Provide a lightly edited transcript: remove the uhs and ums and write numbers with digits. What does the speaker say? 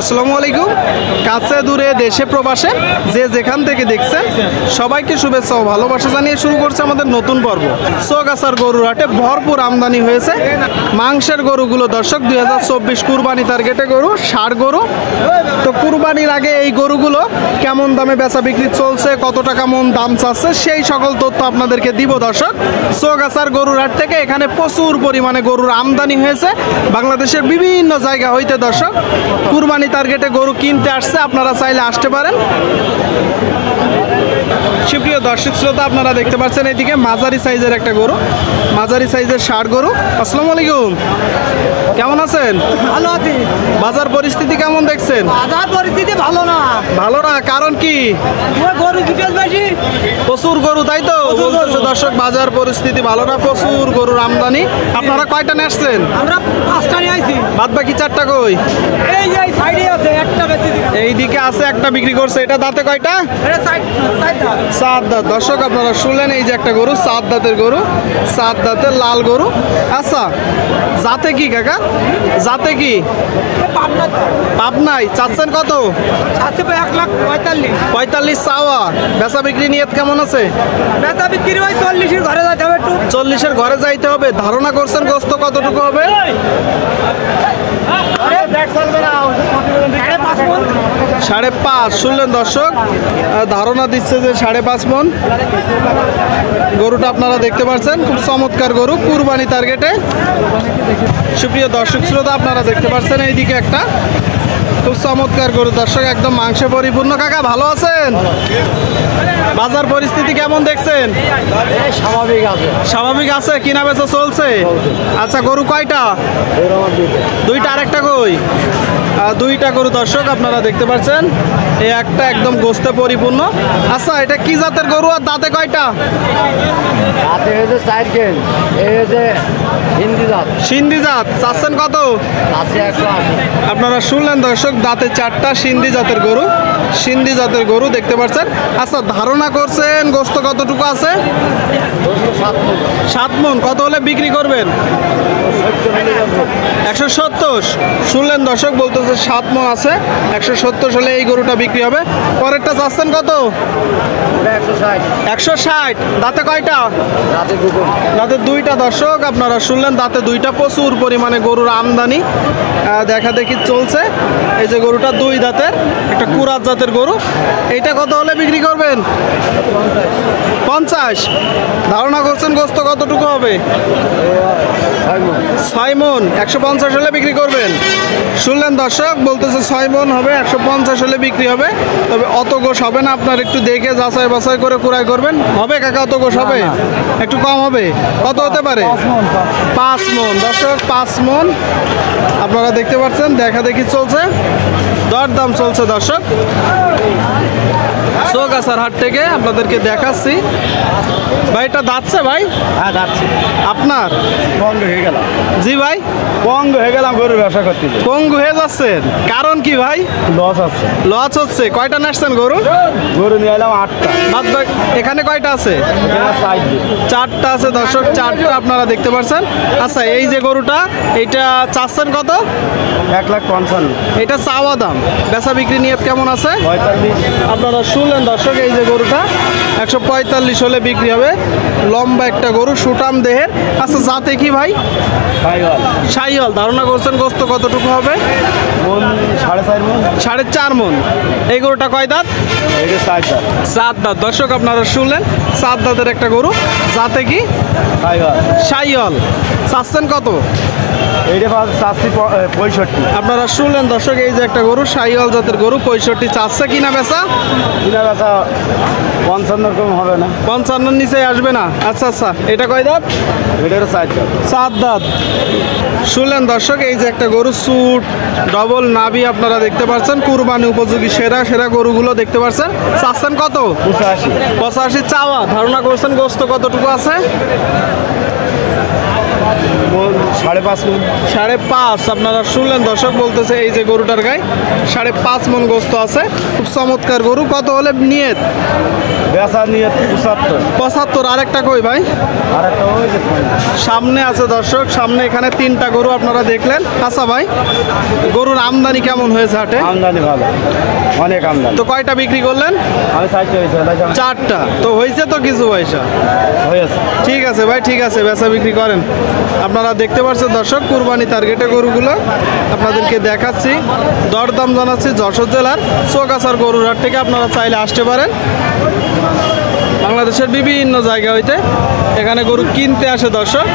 আসসালামু আলাইকুম। কাছে দূরে দেশে প্রবাসে যে যেখান থেকে দেখছেন সবাইকে শুভেচ্ছা ও ভালোবাসা জানিয়ে শুরু করছে আমাদের নতুন পর্ব। চৌগাছার গরুর হাটে ভরপুর আমদানি হয়েছে মাংসের গরুগুলো। দর্শক 2024 কুরবানি টার্গেটে গরু, ষাঁড় গরু। তো কুরবানির আগে এই গরুগুলো কেমন দামে বেচা বিক্রি চলছে, কত টাকা মন দাম চাচ্ছে, সেই সকল তথ্য আপনাদেরকে দিব। দর্শক, চৌগাছার গরুর হাট থেকে এখানে প্রচুর পরিমাণে গরুর আমদানি হয়েছে বাংলাদেশের বিভিন্ন জায়গা হইতে। দর্শক, কুরবানি টার্গেটে গরু কিনতে আসছে, আপনারা চাইলে আসতে পারেন। সুপ্রিয় দর্শক শ্রোতা, আপনারা দেখতে পাচ্ছেন এইদিকে মাঝারি সাইজের একটা গরু, মাঝারি সাইজের ষাঁড় গরু। আসসালামু আলাইকুম, কেমন আছেন? ভালো আছি। বাজার পরিস্থিতি কেমন দেখছেন? বাজার পরিস্থিতি ভালো না। ভালো না, কারণ কি? গরু ডিটেলস বেশি, প্রচুর গরু, তাই তো বলতেছে দর্শক। বাজার পরিস্থিতি ভালো না, প্রচুর গরুর আমদানি। আপনারা কয়টা নিয়ে আসছেন? আমরা 5টা নিয়ে আইছি। বাদ বাকি 4টা কই? এই যে সাইডে আছে, একটা বেশি দিলাম। এইদিকে আছে, একটা বিক্রি করছে। এটা দাঁতে কয়টা? এটা সাইড দাও। 7 দাঁত। দর্শক, আপনারা শুনলেন, এই যে একটা গরু, 7 দাঁতের গরু, 7 দাঁতের লাল গরু। আচ্ছা, জাতে কি কাকা? জাতে কি? পাবনাই। চাচ্ছেন কত? আছে 1,45,000। 45 চাওয়া। বেচা বিক্রি নিয়ত কেমন আছে? বেচা বিক্রি হয় 40-এর ঘরে যাইতে হবে। একটু 40-এর ঘরে যাইতে হবে। ধারণা করছেন গোস্ত কতটুকু হবে? 5.5 শুনলেন দর্শক, ধারণা দিচ্ছে যে 5.5 মন। গরুটা আপনারা দেখতে পাচ্ছেন, খুব চমৎকার গরু, কুরবানি টার্গেটে। সুপ্রিয় দর্শক শ্রোতা, আপনারা দেখতে পাচ্ছেন এইদিকে একটা খুব চমৎকার গরু। দর্শক, একদম মাংসে পরিপূর্ণ। কাকা ভালো আছেন? বাজার পরিস্থিতি কেমন দেখছেন? স্বাভাবিক আছে। স্বাভাবিক আছে, কিনা বেচা চলছে। আচ্ছা, গরু কয়টা? দুইটা। আরেকটা কই? 2টা গরু। দর্শক, আপনারা দেখতে পাচ্ছেন, এই একটা একদম গোস্তে পরিপূর্ণ। আচ্ছা, এটা কি জাতের গরু আর দাঁতে কয়টা? রাতে হয়েছে 4 কেন, এই হয়েছে হিন্দি জাত। সিন্ধি জাত। চাচ্ছেন কত? আছে 180। আপনারা শুনলেন দর্শক, দাঁতে 4টা, সিন্ধি জাতের গরু, সিন্ধি জাতের গরু দেখতে পাচ্ছেন। আচ্ছা, ধারণা করছেন গোস্ত কতটুকু আছে? 7 মন। কত হলে বিক্রি করবেন? 170। শুনলেন দর্শক, বলতেছে 7 মন আছে, 170 হলে এই গরুটা বিক্রি হবে। পরেরটা চাচ্ছেন কত? 160। দাঁতে কয়টা? দাঁতে 2টা। দর্শক, আপনারা শুনলেন, দাঁতে 2টা। প্রচুর পরিমাণে গরুর আমদানি দেখা দেখি চলছে। এই যে গরুটা 2 দাঁতের, একটা কুরাত জাতের গরু। এইটা কত হলে বিক্রি করবেন? 50। ধারণা করছেন গোস্ত কতটুকু হবে? 6 মন। 150 হলে বিক্রি করবেন। শুনলেন দর্শক, বলতেছে 6 মন হবে, 150 হলে বিক্রি হবে। তবে অত গোশ হবে না, আপনার একটু দেখে যাচাই বাছাই করে কুড়াই করবেন। হবে কাকা? অত গোশ হবে? একটু কম হবে। কত হতে পারে? 5 মন। দর্শক, 5 মন আপনারা দেখতে পাচ্ছেন, দেখা দেখি চলছে, দরদাম চলছে। দর্শক, চৌগাছার হাট থেকে আপনাদেরকে দেখাচ্ছি। ভাই, এটা দাঁতছে ভাই? হ্যাঁ, যাচ্ছি। আপনার বন্ধ হয়ে গেল। জি ভাই, বন্ধ হয়ে গেলাম গরুর ব্যবসা করতে। পঙ্গু হয়ে যাচ্ছেন, কারণ কি ভাই? লস আছে। লস হচ্ছে। কয়টা নাচছেন গরু? গরু নিয়ে এলাম 8টা। এখানে কয়টা আছে? 4টা আছে। দর্শক, 4টা আপনারা দেখতে পাচ্ছেন। আচ্ছা, এই যে গরুটা, এটা চাচ্ছেন কত? 1,55,000। এটা চাওয়া দাম। বেচা বিক্রি নিয়ত কেমন আছে? 45। আপনারা শুনলেন দর্শক, এই যে গরুটা 145 হলে বিক্রি হবে। লম্বা একটা গরু, সুটাম দেহের। আচ্ছা, জাতে কি ভাই? শাহিওয়াল। ধারণা করছেন গোস্ত কতটুকু হবে? 4.5 মন। 4.5 মন। এই গরুটা কয় দাঁত? 7 দাঁত। দর্শক, আপনারা শুনলেন, 7 দাঁতের একটা গরু। জাতে কি? শাহিওয়াল। চাচ্ছেন কত? আপনারা শুনলেন দর্শক, এই যে একটা গরু, শাহিওয়াল জাতের গরু, 65 চাচ্ছে। কিনা বেচা? 55 কম হবে না। 55 নিচে আসবে না। আচ্ছা আচ্ছা, এটা কয় দাঁত? এটা 4 দাঁত। 7 দাঁত। শুনলেন দর্শক, এই যে একটা গরু, সুট ডবল নাভি, আপনারা দেখতে পাচ্ছেন, কুরবানি উপযোগী সেরা সেরা গরুগুলো দেখতে পাচ্ছেন। চাচ্ছেন কত? 85 চাওয়া। ধারণা করছেন গোস্ত কতটুকু আছে? 5.5 মণ। 5.5 আপনারা শুনলেন, দর্শক বলতেছে এই যে গরুটার গায়ে 5.5 মণ গোস্ত আছে। খুব চমৎকার গরু। কত হলে নিয়ত? বেচা নিয়ে 75। 75। আরেকটা কই ভাই? আর একটা ওই যে সামনে আছে দর্শক, সামনে এখানে 3টা গরু আপনারা দেখলেন। আচ্ছা ভাই, গরুর আমদানি কেমন হয়েছে হাটে? আমদানি ভালো, অনেক আমদানি। তো কয়টা বিক্রি করলেন? আমি 4টা হয়েছে, 4টা। তো হয়েছে তো কিছু পয়সা? হয়েছে। ঠিক আছে ভাই, ঠিক আছে, বেচা বিক্রি করেন। আপনারা দেখতে পাচ্ছেন দর্শক, কুরবানি টার্গেটে গরুগুলো আপনাদেরকে দেখাচ্ছি। দরদাম জানাচ্ছি যশোর জেলার চৌগাছার গরুর হাট থেকে। আপনারা চাইলে আসতে পারেন। বাংলাদেশের বিভিন্ন জায়গা হইতে এখানে গরু কিনতে আসে দর্শক।